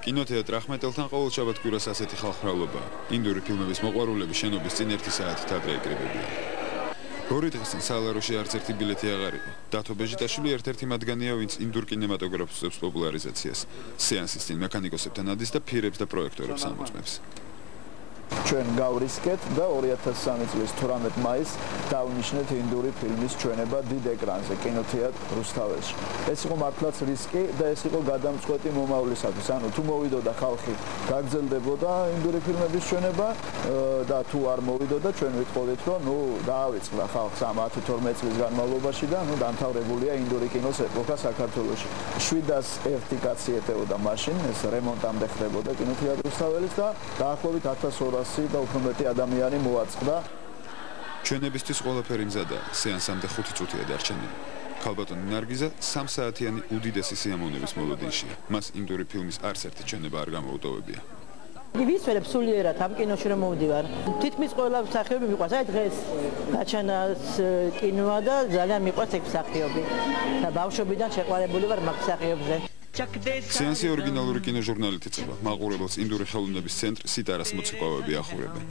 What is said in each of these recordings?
კინოთეატრ ახმეტელთან ყოველ შაბათ-კვირას ასეთი ხალხმრავლობაა. ინდური ფილმების მოყვარულები შენობის წინ 1 საათით ადრე იკრიბებიან. ორი დღის წინ სალაროში არც ერთი ბილეთი აღარ იყო. დათო ბეჟიტაშვილი ერთ-ერთი მათგანია, ვინც ინდურ კინემატოგრაფს უწევს პოპულარიზაციას. სეანსის წინ მექანიკოსებთან ადის და ფირებს და პროექტორებს ამოწმებს. ჩვენ გავრისკეთ და 2003 წლის 18 მაისს დავნიშნეთ ინდური ფილმის ჩვენება დიდ ეკრანზე კინოთეატრ რუსთაველში. ეს იყო მართლაც რისკი და ეს იყო გადამწყვეტი მომავლისათვის. ანუ თუ მოვიდოდა ხალხი, გაგრძელდებოდა ინდური ფილმების ჩვენება და თუ არ მოვიდოდა, ჩვენ ვიტყოდით, რომ დაავიწყდა ხალხს ამ 10-12 წლის განმავლობაში და დამთავრებულია ინდური კინოს ეპოქა საქართველოში. 701 კაცი ეტეოდა მაშინ, ეს რემონტამდე ხდებოდა კინოთეატრ რუსთაველის და დაახლოებით 1200 და უფრო მეტი ადამიანი მოაწყდა. ჩვენებისთვის ყველაფერი მზადაა. სეანსამდე 5 წუთია დარჩენილი. ქალბატონი ნარგიზა 3 საათიანი უდიდესი სიამოვნების მოლოდინშია. მას ინდური ფილმის არც ერთი ჩვენება არ გამოუტოვებია. ვისვერებ სულიერად ამ კინოში რომ მოვდივარ. თითქმის ყველა მსახიობი მიყვარს. აი დღეს გაჩანას კინოა და ძალიან მიყვარს ეგ მსახიობი. და ბავშვობიდან შეყვარებული ვარ მაგ მსახიობზე. სეანსი ორიგინალური კინოჟურნალით იწყება. მაყურებელს ინდური ხელოვნების ცენტრ სიტარას მოცეკვავები ახურებენ.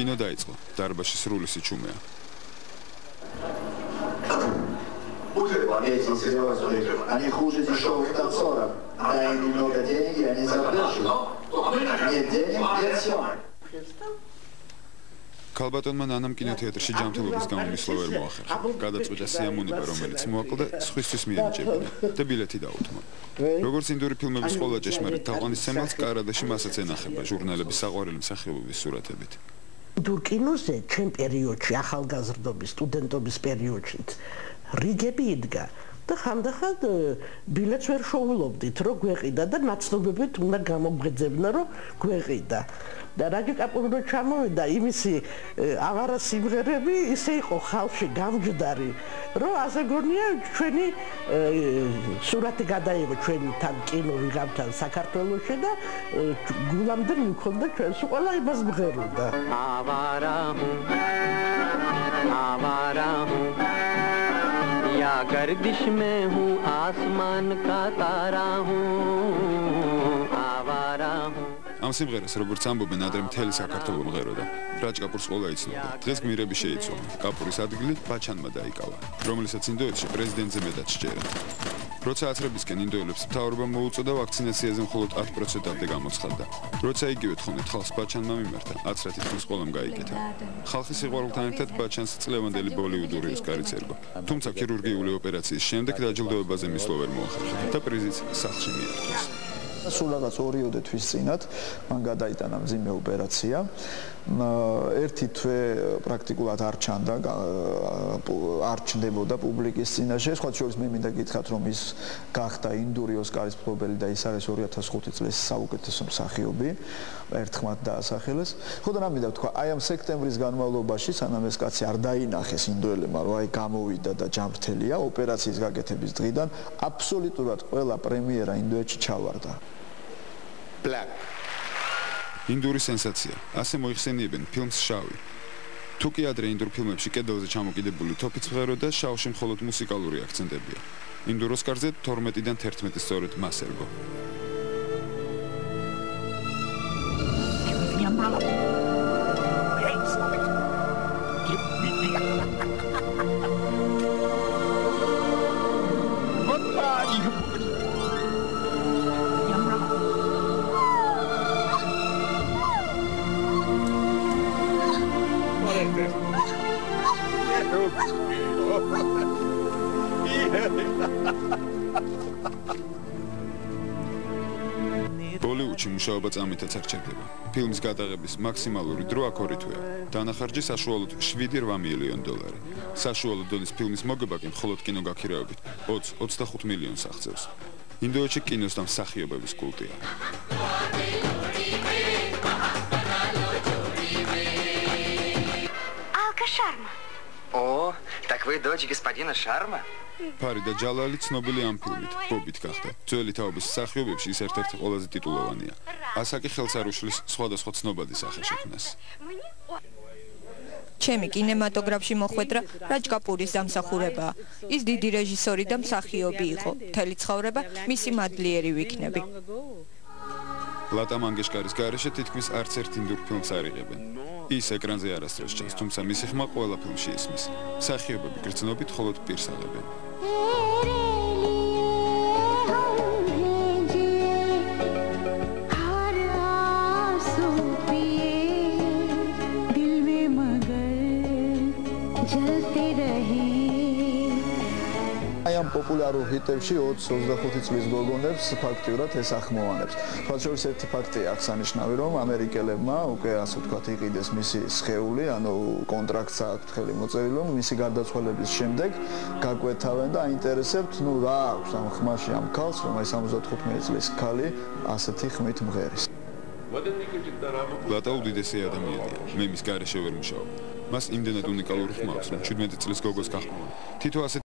კინო დაიწყო. დარბაზში სრული სიჩუმეა. Они хуже дешевых танцоров. Дай немного денег, я не заброшу. Нет денег, нет съемок. ქალბატონმა ნანამ კინოთეატრში ჯანმრთელობის გამო მისვლა ვერ მოახერხა. გადაწყვიტა სიამოვნება, რომელიც მოაკლდა, სხვისთვის მიენიჭებინა და ბილეთი დაუთმო. როგორც ინდური ფილმების ყველა ჭეშმარიტ თაყვანისმცემელს, კარადეში მასაც ენახება ჟურნალების საყვარელი მსახიობების სურათებით. ინდურ კინოზე ჩვენ პერიოდში, ახალგაზრდობის, სტუდენტობის პერიოდშიც რიგები იდგა და ხანდახან ბილეთს ვერ შოულობდით, რომ გვეყიდა და ნაცნობებით უნდა გამოგვეძებნა, რომ გვეყიდა. და რაჯი კაპურო ჩამოვიდა იმისი აღარა სიმღერები ისე იყო ხალხში გამჯდარი რომ ასე გონია ჩვენი სურათი გადაიღო ჩვენთან კინო ვიღებთან საქართველოში და გულამდე მიქონდა ჩვენს ყველა იმას მღეროდა आवारा हूँ या गर्दिश में हूँ आसमान का तारा हूँ आवारा हूँ ამ სიმღერას როგორც ამბობენ ადრე მთელი საქართველო მღეროდა. რაჯ კაპურს ყველა იცნობდა. დღეს გმირები შეიცვალა. კაპურის ადგილი ბაჩანმა დაიკავა, რომელსაც ინდოეთში პრეზიდენტზე მეტად სჯერა. როცა აცრებისკენ ინდოელებს მთავრობა მოუწოდა ვაქცინაციაზე მხოლოდ 10%-ამდე გამოცხადდა. როცა იგივე თხოვნით ხალხს ბაჩანმა მიმართა, აცრა თითქმის ყველამ გაიკეთა. ხალხის სიყვარულთან ერთად ბაჩანს წლევანდელი ბოლივუდური ოსკარიც ერგო. თუმცა ქირურგიული ოპერაციის შემდეგ დაჯილდოებაზე მისვლა ვერ მოახერხა და პრიზიც სახლში მიართვეს. სულ რაღაც 2 თვის წინათ მან გადაიტანა მძიმე ოპერაცია. ერთი თვე პრაქტიკულად არ ჩანდა, არ ჩნდებოდა პუბლიკის წინაშე. სხვა შორის მე მინდა გითხრათ, რომ ის გახდა ინდური ოსკარის მფლობელი და ის არის 2005 წლის საუკეთესო მსახიობი. ერთხმად დაასახელეს. ხო და რამე და თქვა, აი ამ სექტემბრის განმავლობაში, სანამ ეს კაცი არ დაინახეს ინდოელებმა, რომ აი გამოვიდა და ჯანმრთელია, ოპერაციის გაკეთების დღიდან აბსოლუტურად ყველა პრემიერა ინდოეთში ჩავარდა. Black. ინდური სენსაცია. ასე მოიხსენიებენ ფილმს შავი. თუ კი ადრე ინდურ ფილმებში კედელზე ჩამოკიდებული თოფიც მღეროდა, შავში მხოლოდ მუსიკალური აქცენტებია. ინდურ ოსკარზე 12-დან 11 სწორედ მას ერგო. ბოლივუდში მუშაობა წამითაც არ ჩერდება. ფილმის გადაღების მაქსიმალური დრო აქ 2 თვეა. დანახარჯი საშუალოდ $7-8 მილიონი. საშუალო დონის ფილმის მოგება კი მხოლოდ კინოგაქირავებით 20-25 მილიონს აღწევს. ინდოეთში კინოს და მსახიობების კულტია. Шарма. О, так вы дочь господина Шарма? ფარიდა ჯალალი ცნობილი ამ ფილმით, ბობით გახდა. ძველი თაობის მსახიობებში ის ერთ-ერთი ყველაზე ტიტულოვანია. ასაკი ხელს არ უშლის სხვადასხვა ცნობადი სახეშექმნას. ჩემი კინემატოგრაფში მოხვედრა რაჯ კაპურის დამსახურებაა. ის დიდი რეჟისორი და მსახიობი იყო. მთელი ცხოვრება მისი მადლიერი ვიქნები. ლატა მანგეშკარის გარეშე თითქმის არც ერთ ინდურ ფილმს არ იღებენ. ის ეკრანზე არასდროს ჩანს, თუმცა მისი ხმა ყველა ფილმში ისმის. მსახიობები გრძნობით მხოლოდ პირს აღებენ. ამ პოპულარულ ჰიტებში 20-25 წლის გოგონებს ფაქტიურად ეს ახმოვანებს. თუმცა შორის ერთი ფაქტია აღსანიშნავი, რომ ამერიკელებმა უკვე ასე ვთქვათ იყიდეს მისი სხეული, ანუ კონტრაქტს აქვთ ხელი მოწერილი, რომ მისი გარდაცვალების შემდეგ გაკვეთავენ და აინტერესებთ, ნუ რა აქვს ამ ხმაში ამ ქალს, რომ აი 75 წლის ქალი ასეთი ხმით მღერის. ლატა უდიდესი ადამიანია. მე მის გარეშე ვერ მუშაობ. მას იმდენად უნიკალური ხმა აქვს, რომ 17 წლის გოგოს გახმოვან. თითო